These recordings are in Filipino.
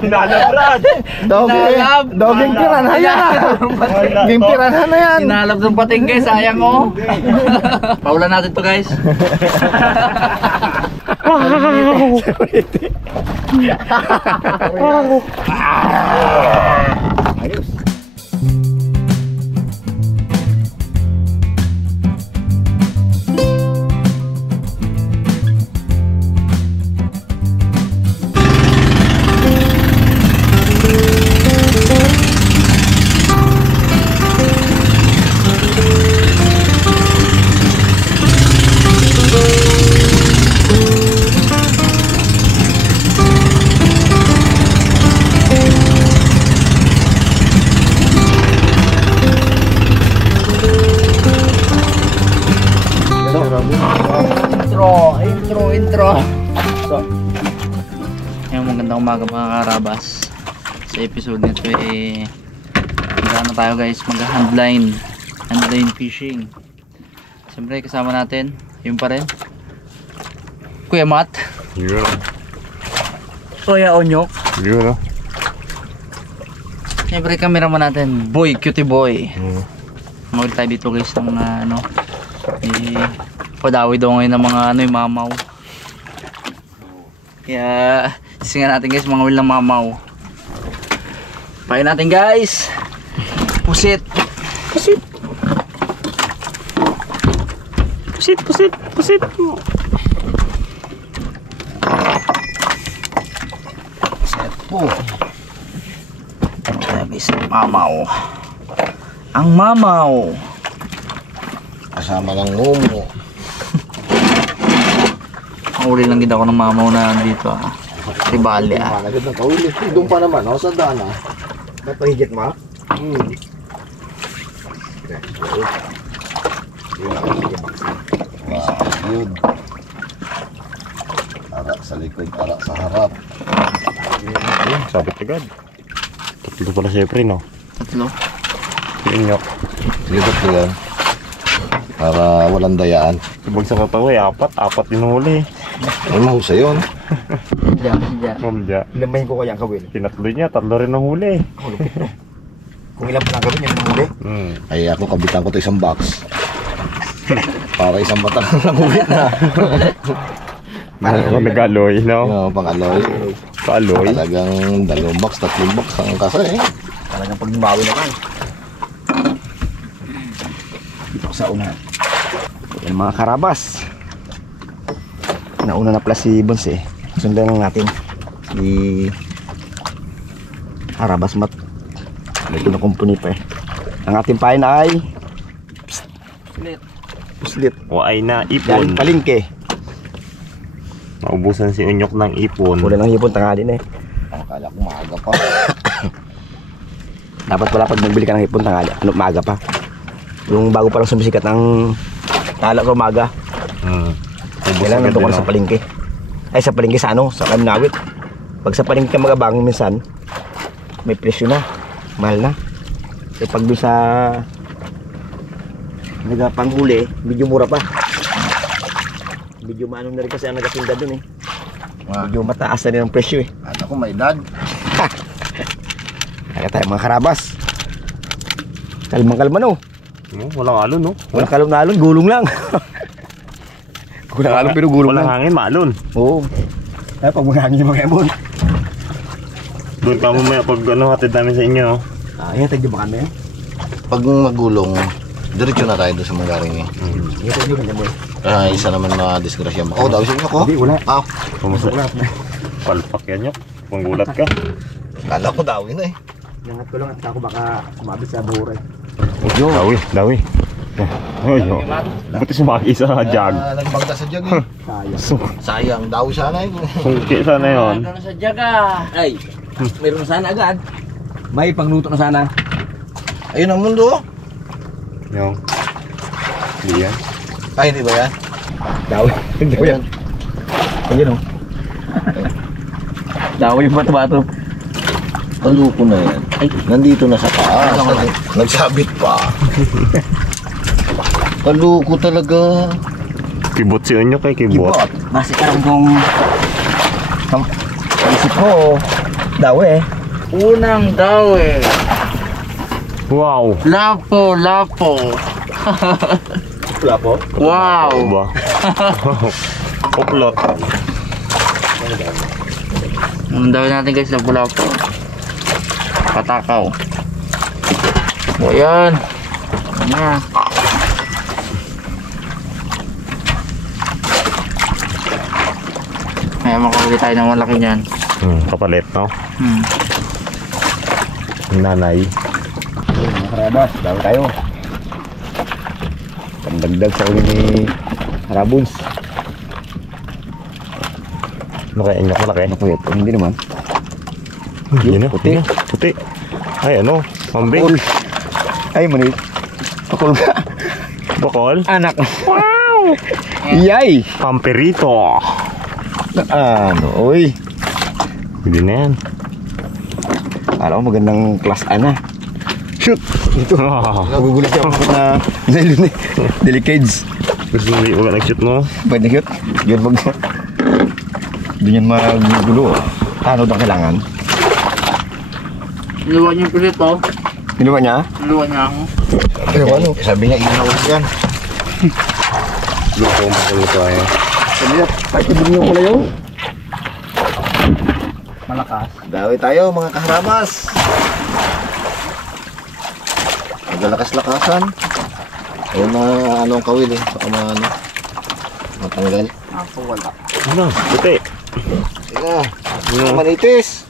Hinalab, Brad. Doging piranha yan. Doging piranha na yan. Hinalab ng pating guys, sayang oh. Paulan natin to guys. Ayos. Intro. So, yung magandang umaga mga karabas. Sa episode nito magana tayo guys, mag-handline fishing. Siyempre kasama natin yung pa rin Kuya Matt. Yeah. Kuya Onyok. Yeah. Siyempre cameraman natin Boy, Cutie Boy. Mag tayo dito guys ng padawi daw ngayon ng mga yung mamaw. Kaya sisingan natin guys mga will ng mamaw. Pahin natin guys. Pusit. Pusit. Pusit, pusit, pusit. Pusit po. Ayan guys, mamaw. Ang mamaw. Kasama ng ngumo. Uli lang din ako ng mamaw na dito Tibali Agad na kawili. Doon pa naman, sa dana. May pahigit ma? Good. Arak sa likod, arak sa harap. Sabit agad. Tatlo pala siyempre, no? Tatlo. Inyok. Sige, tatlo yan. Para walang dayaan. Ibag sa kataway, apat inuhuli. Ay, mahusay yun. Mamdya. Ilamahin ko kaya ang kawil. Tinatlo niya, tatlo rin ang huli. Kung ilan pa lang gawin, yan ang huli. Ay, ako kabitan ko ito isang box. Para isang batang lang ulit na. Nag-aloy, no? Pang-aloy. Pa-aloy. Talagang 2 box, 3 box ang kasa Talagang pag-imawi naman. Dito sa una. Yan mga karabas. Nauna na pala si Bons Sundan lang natin si Karabas Mat. Ito na kumpuni pa Ang ating pain ay Puslit. O ay na ipon. Palingke. Naubusan si Unyok ng ipon. Wala ng ipon, tangali na Akala ko maaga pa. Dapat pala pag nagbili ka ng ipon, tangali. Maaga pa. Yung bago pa lang sumisikat ng tala ko maaga. Kailangan nandun ko na sa palingke. Ay sa palingke sa sa Kaminawit. Pag sa palingke ka magabang minsan, may presyo na. Mahal na. E pag doon sa nagapanghuli, medyo mura pa. Medyo maano na rin kasi ang nagatinda doon Medyo mataas na rin ang presyo At ako may edad. Kaya tayo mga karabas. Kalmang-kalma Walang alon, no? Walang kalong na alon, gulong lang. Walang alon pero gulong lang. Walang hangin, maalon. Oo. Kaya pag mahangin yung mga emon. Doon ka mamaya pag hatid namin sa inyo. Yan, tagyo ba kami Pag magulong, diretso na tayo doon sa mga garing Yan, tagyo ka naman isa naman na disgrasya mo. Daw sa inyo ko? Hindi, wala. Kumusta? Palpak yan, Nyok. Panggulat ka. Kala ko dawin Nangat ko lang at ako baka sumabit sa buray. Dawi. Ay, buti sumaki sa jug. Nagbangga sa jug Sayang, daw sana Sungki sana yun. Meron sa jaga. Ay, meron na sana agad. May pangluto na sana. Ayun ang mundo. Yung. Hindi yan. Ay, hindi ba yan? Dawi. Dawi yan. Ayun Dawi yung bato-bato. Paluko na yan. Ay, nandito na sa taas. Nagsabit pa. Paluko talaga. Kibot si Unyo kay kibot. Kibot. Basi karang kong isip ko daw eh. Unang daw eh. Wow. Lapo, lapo. Wala po. Wow. Ba? Uplot. Unang daw natin guys, lapo-lapo. Patakaw. O yan. Ano na. Kaya makakuli tayo ng malaki niyan. Kapalit, no? Hmm. Nanay. Mga karabas, daw tayo. Pandagdag sa uli ni Harabuns. Ano kaya Unyo malaki? Napuyat, hindi naman. Yun na. Puti. Puti. Ay ano? Mambing. Pakul. Ay, manit. Pakul ka. Bakol. Anak. Wow! Yay! Pamperito. Ano, oy. Hindi na yan. Alam ko magandang class A na. Shoot! Ito. Ah, Nagugulit siya ako na nilun eh. Delicades. gusto mo wala nag-shoot mo? Pwede cute. Yun mag... Doon yan magulo. Ano daw kailangan? Niluwa niyo po dito. Ginawa niya? Niluwa niya ako. Pero ano? Sabi niya, inaw yan. Luto mo ko tayo. Sabi niya, kahit ibigin ko na yun. Malakas. Dawi tayo mga kaharamas. Magalakas-lakasan. Ayun na anong kawil eh. Baka matanggal. Ako wala. Ano? Puti. Teka, manitis.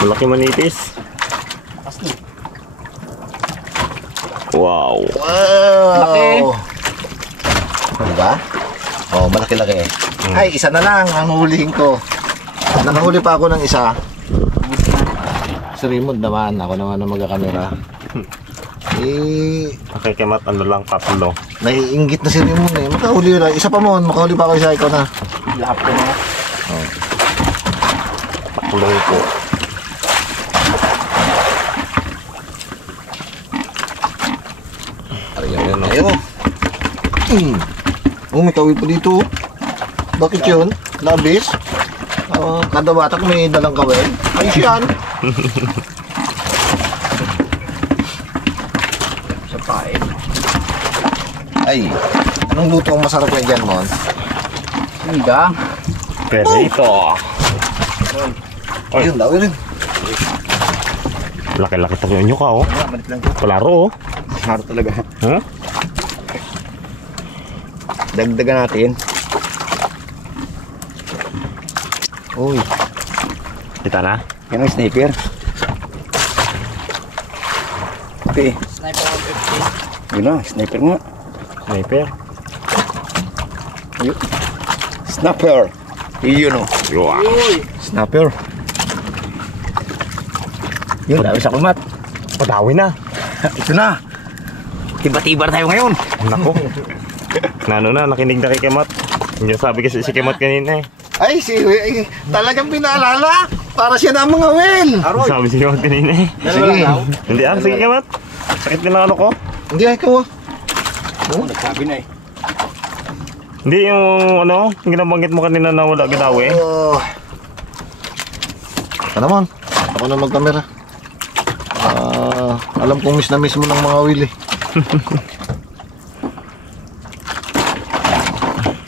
Malaki manitis. Wow. Wow! Laki. Diba? Oh, malaki-laki. Ay, isa na lang ang hulihin ko. Nakahuli pa ako ng isa. Si Raymond naman. Ako naman ang magkakamera. Nakikimat ano lang, tatlo. Naiinggit na si Raymond eh. Makahuli na. Isa pa mo. Makahuli pa ako isa. Ikaw na. Lapo na. Taklong po. Ayan na yun. Oh, may kawil pa dito. Bakit yun? Labis? Kada batak may dalang kawil. Ayos yan. Sa pain. Ay, anong luto ang masarap yan dyan, Mon? Sinigang. Perito. Ay. Ayun, daw yun. Laki-laki tayo nyo ka, oh. Malit lang ko. Palaro, oh. Haro talaga. Huh? Dagdagan natin. Uy, Kita na? yan ang sniper. Okay, Sniper 150. yun na, sniper nga. Sniper. Ayun. Snapper. Yun o. Wow. Uy! Snapper. Yun, dami sa kumat. Padawi na. Ito na. Tiba-tiba na tayo ngayon. Nako. Nano na, nakinig na kay Kemat. Hindi sabi kasi si Kemat kanina eh. Ay, talagang pinaalala. Para siya na ang mga wel. Sabi si Kemat kanina eh. Sige. Hindi sige Kemat. Sakit din ang ano ko. Hindi, ikaw ah. Oo, nagsabi na eh. Hindi yung ano, yung ginabanggit mo kanina na wala ginawi. Ano naman? Ako na magkamera. Alam kong miss na miss mo ng mga wil eh.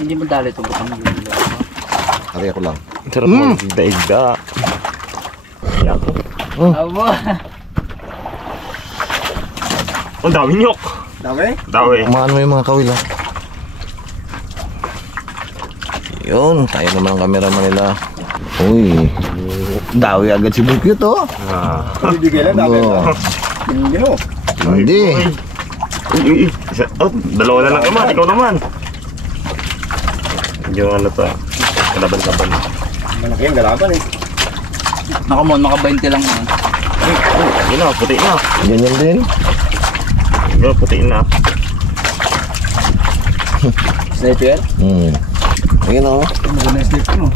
Hindi mo dali ito butang ng gulo. Ari ako lang. Sarap mo igda-igda. Yako. Abo! Ang dami nyok. Dami? Dawi. Umaan mo yung mga kawil ah. Yun, tayo naman ang cameraman nila. Uy, dawi agad si Bukyut oh. Bibigyan lang namin. Hindi. Oh, dalawa na lang Kemat, ikaw naman. Yung ano to, kalaban-laban. Malaki yung galaban eh. Nakamon, maka 20 lang yan. Yun na, puti na. Ganyan din. Yun, puti na. Sniper? Ayun oh. Maganda yung sniper no?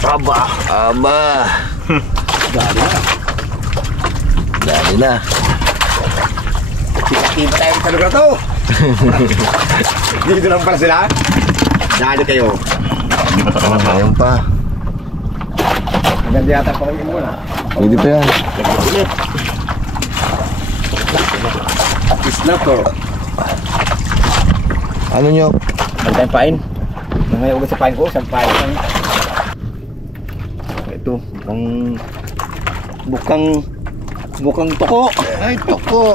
Aba. Aba. Dali na. Dali na. Kita tayo sa lugar to. Dito lang pala sila? Dali kayo. Hindi pa takamat na. Ayun pa. Maganda yata pa kayo muna. Pwede pa yan. Isla ko. Ano nyo? Ang tayong pain. Ngayon ugat sa pain ko, isang pain lang. Ito, bukang toko. Ay, toko.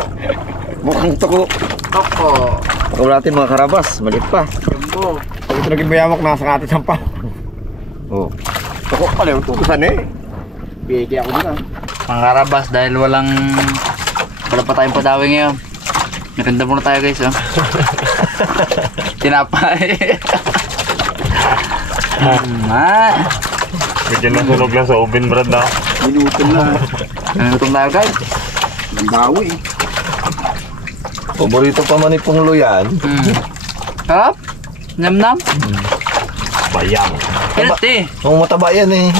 Bukang toko. Toko. Pagkaw natin mga karabas, maliit pa. Jumbo. Pag ito naging bayamak, nasa katin sampa. Oh. Toko pala yung tukusan eh. Bigyan ako din ah. Mga karabas, dahil wala pa tayong padawi ngayon. Narinda muna tayo guys, oh. Tinapay. Bigyan ng sunog lang sa oven, Brad, na. Minutol na. Nanutom tayo guys. Ang bawi. Paborito pa man itong luyan. Sarap. Nam-nam. Bayang. Healthy. Ang mataba yan eh.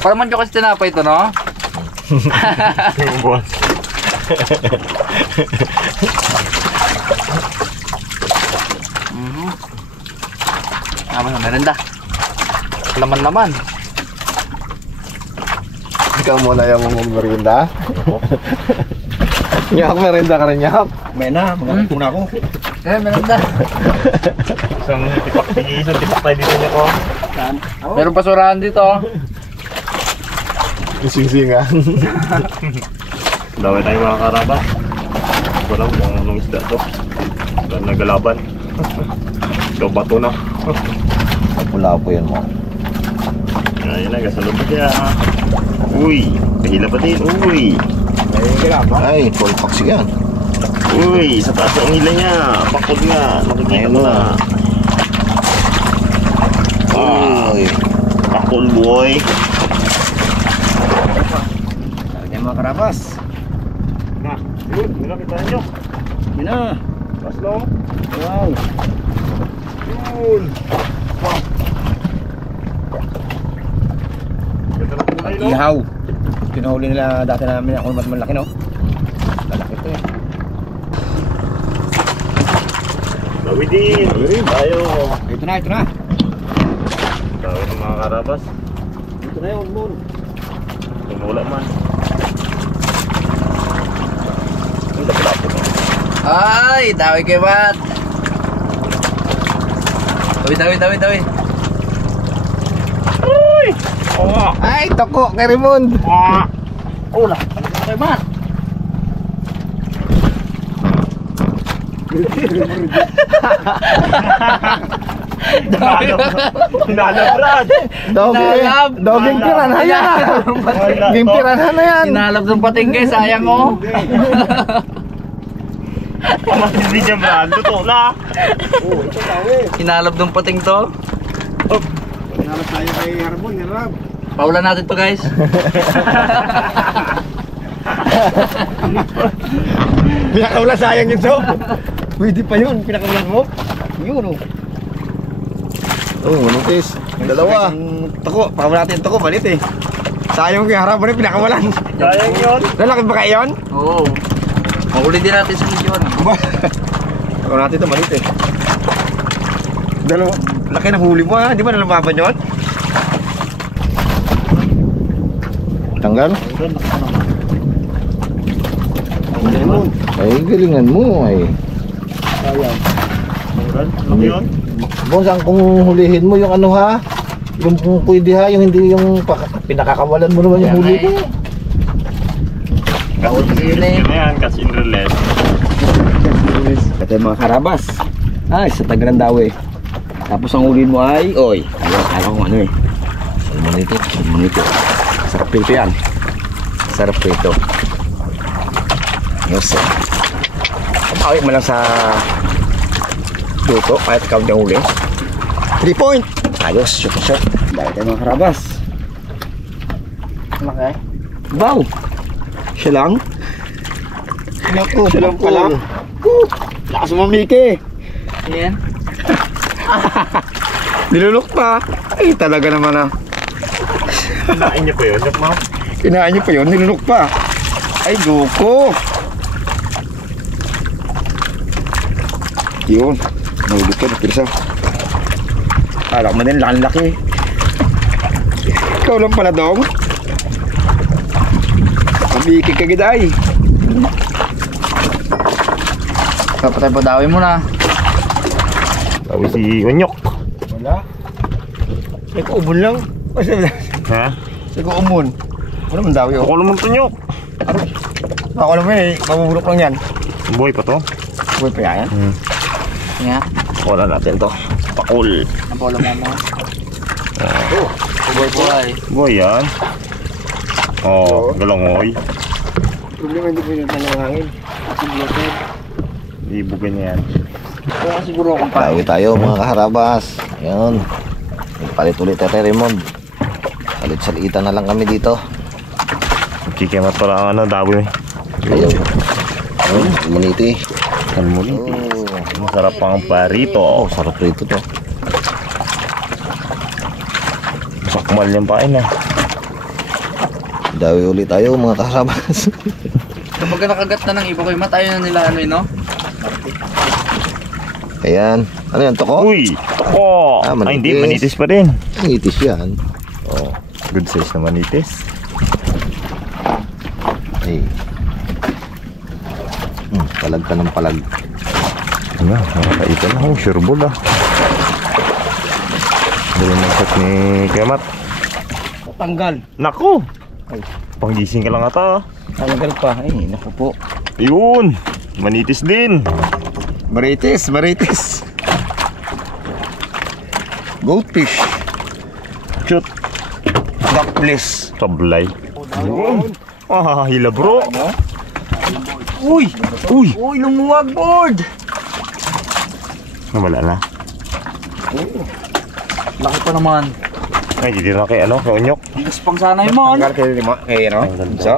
Para man yung kasi tinapay ito, no? Yung boss. Tama sa merenda. Laman-laman. Ikaw muna yung merienda. Nyap, merienda ka rin, nyap. May na, magkakito na ako. Merenda. Isang tipak tayo dito niya ko. Meron basurahan dito. Sing-singan. Dawai tayo mga karaba. Ito lang kung anong isda to. Ito nagalaban. Ito bato na. Wala po yan mo. Ayun na, gasalog pa siya. Uy, kahila pa din. Uy. Ay, full packs yan. Uy, sa taas ang hila niya. Pakod nga. Nakikita mo na. Ay. Pakod boy. Lagyan mga karabas. Na, yun nakita nyo. Yun na. Baslo. Wow. Yun. Wow. Ganda ng kulay, no? Ihaw. Kinahuli nila dati namin ako mas malaki no. Malaki to eh. Bawi din. Tayo. Ito na, ito na. Bawi ng mga karabas. Ito na yun, Mon. Tumula man. Ang dapla po no? Ay, dawi kay Bat. Dawi. Uy! Oo. Ay, toko kay Raymond. Ula. Kay Bat. Hinala, Brad. Doging piranha yan. Doging piranha na yan. Inalab ng pating guys, sayang oh. Mas hindi niya, Brad. Luto na. Inalab ng pating to. Pinalas tayo kay Harbon, yan Rab. Paulan natin to guys. Pinakaulan sayang yun, Sob. Pwede pa yun, pinakaulan mo. Yun oh. Oh, manitis. Dalawa. Toko, pakawala natin yung toko, balit eh. Sayang kay Harbon yung pinakawalan. Sayang yun. Lalaki ba kayo yun? Oo. Mahuli din natin sa video ano. Pakawala natin ito, balit eh. Dalawa, laki ng huli mo ha, di ba nalamaban yun? Tanggal? Ay, galingan mo ay. Brad, ano yun? Boss, ang kung hulihin mo yung ano ha? Yung pwede ha, yung hindi yung pinakakawalan mo naman yung huli ko. Yun na yan, catch and release. Ito yung mga karabas. Ay, sa Tagal ng Dawe. Tapos ang huli mo ay, oy, ayaw ko ano eh. Salmonito. Sarap ito yan. Sarap ito. Yes. Pabawit mo lang sa luto kahit ikaw niya huli. 3 point. Ayos, shoot. Dahil tayo mga karabas. Okay. Wow. Siya lang. Siya lang pala. Lakas mo, Miki. Yan. Nilulok pa. Ay, talaga naman ah. Kinain niyo pa yun, Ma'am? Kinain niyo pa yun, nilulok pa. Ay, loko. Yun. Nahulog ka, pirsa. Kala ko man din, laki. Ikaw lang pala, Dong. Mabikig ka giday. Kapatay po, dawin mo na. Tawi si Unyok. Wala. Say ko umon lang. Ha? Say ko umon. Wala man daw yun. Ako naman Unyok. Ako naman eh, mabubulok lang yan. Boy pa to. Buhay pa yan. Nga. Wala natin to. Pakul. Ang polo mo. Boy. Boy yan. Oh, galangoy. Problema hindi ko yung panangangin. Ibugan niya yan. Kaya siguro akong pa. Tayo tayo mga kaharabas. Ayun. Palit ulit tayo Raymond. Salit-salitan na lang kami dito. Kikimat pala ang ano, daboy. Ayaw. Ayun, muniti. Salmoniti. Oh, Masarap pang parito. sarap rito to. Sakmal yung pain ah. Dawi ulit tayo mga kaharabas. Kapag nakagat na ng iba ko, matayo na nila ano no? Ayan. Ano yan, toko? Uy! Toko! Ah, Ay hindi, manitis. manitis pa rin. Manitis yan. Oh, good size na manitis. Ay. Palag ka ng palag. Ano, nakakaitan na akong sureball ah. Dali ng shot ni Kemat. Tanggal. Naku! Panggising ka lang ata ah. Tanggal pa. Ay, naku po. Yun! Manitis din. Marites. Goldfish. Shoot! Duckbliss. Sablay. Yun! Ah, hila bro! Uy! Uy! Uy, lumuwag board! Wala na. Laki pa naman. Ay, hindi na kay ano, kay Unyok. Bigas pang sana yun mo. Tanggal kayo lima. Kaya no? Tanggal So.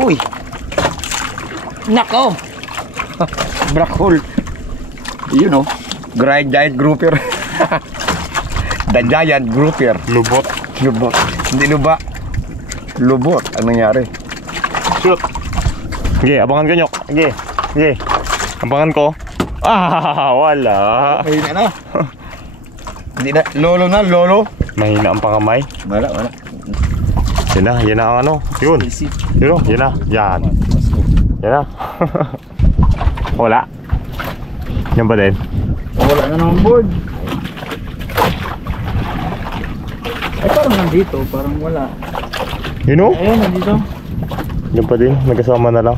Uy. Nako! Black hole. You know. Giant grouper. The giant grouper. Lubot. Lubot. Hindi luba. Lubot. Ang nangyari? Shoot! Sige, abangan ka Nyok. Sige. Abangan ko. Ah, wala. Ayun na. Hindi na. Lolo na, lolo. Mahina ang pangamay. Wala. Yan na ang ano. Yun. Yun o, yan na. Yan na. Wala. Yan ba din? Wala na naman board. Ay parang nandito, parang wala. Yun o? Ayun, nandito. Yan pa din. Nagkasama na lang.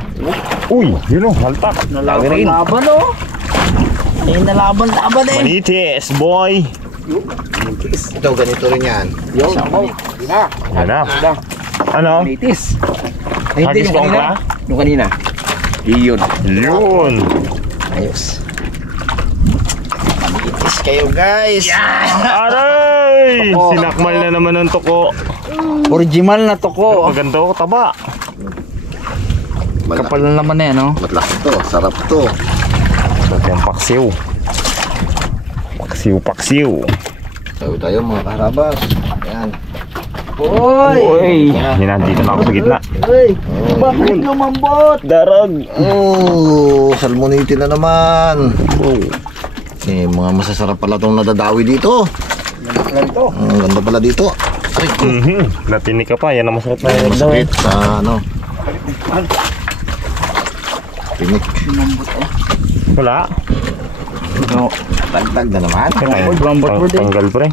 Uy, yun o. Haltak. Nalaban oh. Ayun, nalaban eh. Manitis, boy. Ito, ganito rin yan. Yan na. Ano? Litis. Ay, Hagis hindi yung bang kanina. pa? Yung kanina. Iyon. Yun. Ayos. Litis kayo guys. Aray! Sinakmal na naman ng toko. Original na to ko. Maganda ko, taba. Kapal na naman eh, no? Matlaki to, sarap to. Ito yung paksiw. Paksiw. Tayo mga kaharabas. Ayan. Uy! Yan, nandito na ako sa gitna. Uy! Bakit lumambot? Darag. Oh, salmoniti na naman. Eh, mga masasarap pala itong nadadawi dito. Ang ganda pala dito. Natinig ka pa, yan ang masakit na Ay, yan. masakit sa ano. Pinik. Wala. No. Tagtag na naman. Tanggal pre.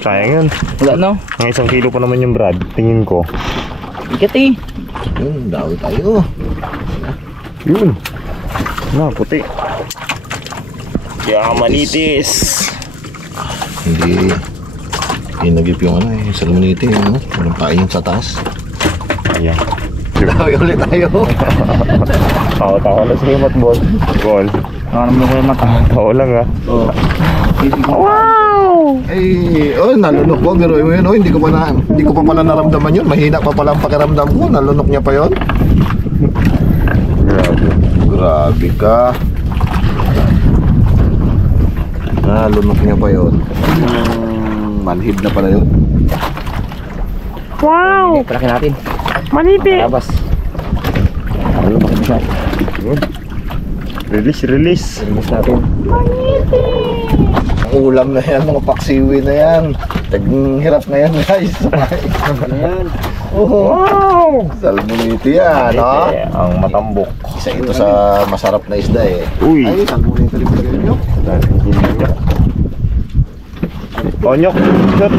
Sayang yun. Wala no? Ang 1 kilo pa naman yung Brad, tingin ko. Ikat eh. Yun, dawi tayo. Yun. Na, puti. Kaya manitis. Hindi nagip yung ano yung salmoniti. Ano? Walang pain yung sa taas. Ayan. Dawi ulit tayo. Tawa na si Mat Ball. Ball. Ano mo kayo mata? Tawa lang ha. Ay, oh, nalunok ko. Pero yun, oh, hindi ko pa pala naramdaman yun. Mahina pa pala ang pakiramdam ko. Nalunok niya pa yun. Grabe ka. Nalunok niya pa yun. Manhid na pala yun. Wow! Palaki natin. Maniti! Labas. Ano bakit siya? Release, release. Release natin. Ang ulam na yan, mga paksiwi na yan. Hirap na yan guys. Ayan. Oo. Wow! Salmonite yan, ha? Ang matambok. Isa ito sa masarap na isda eh. Uy! Ay, salmonite rin pala yun. Onyok, shot.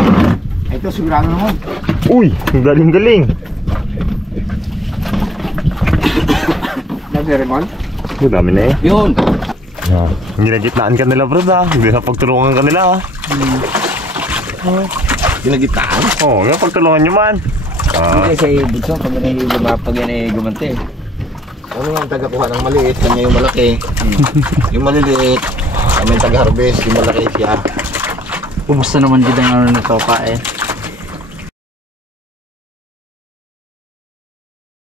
Ito sigurado naman. Uy, ang galing-galing. Nag-remon? Dami na eh. Yun. Ginagitnaan ka nila, bro, ha? Hindi na pagtulungan ka nila, ha? Ginagitaan? Oo, nga pagtulungan nyo man. Hindi sa bunso, pag yan ay gumante. Ano yung taga-kuha ng maliit, kanya yung malaki. Yung maliliit, kami yung taga-harvest, yung malaki siya. Kumusta naman din ang ano na to pa eh.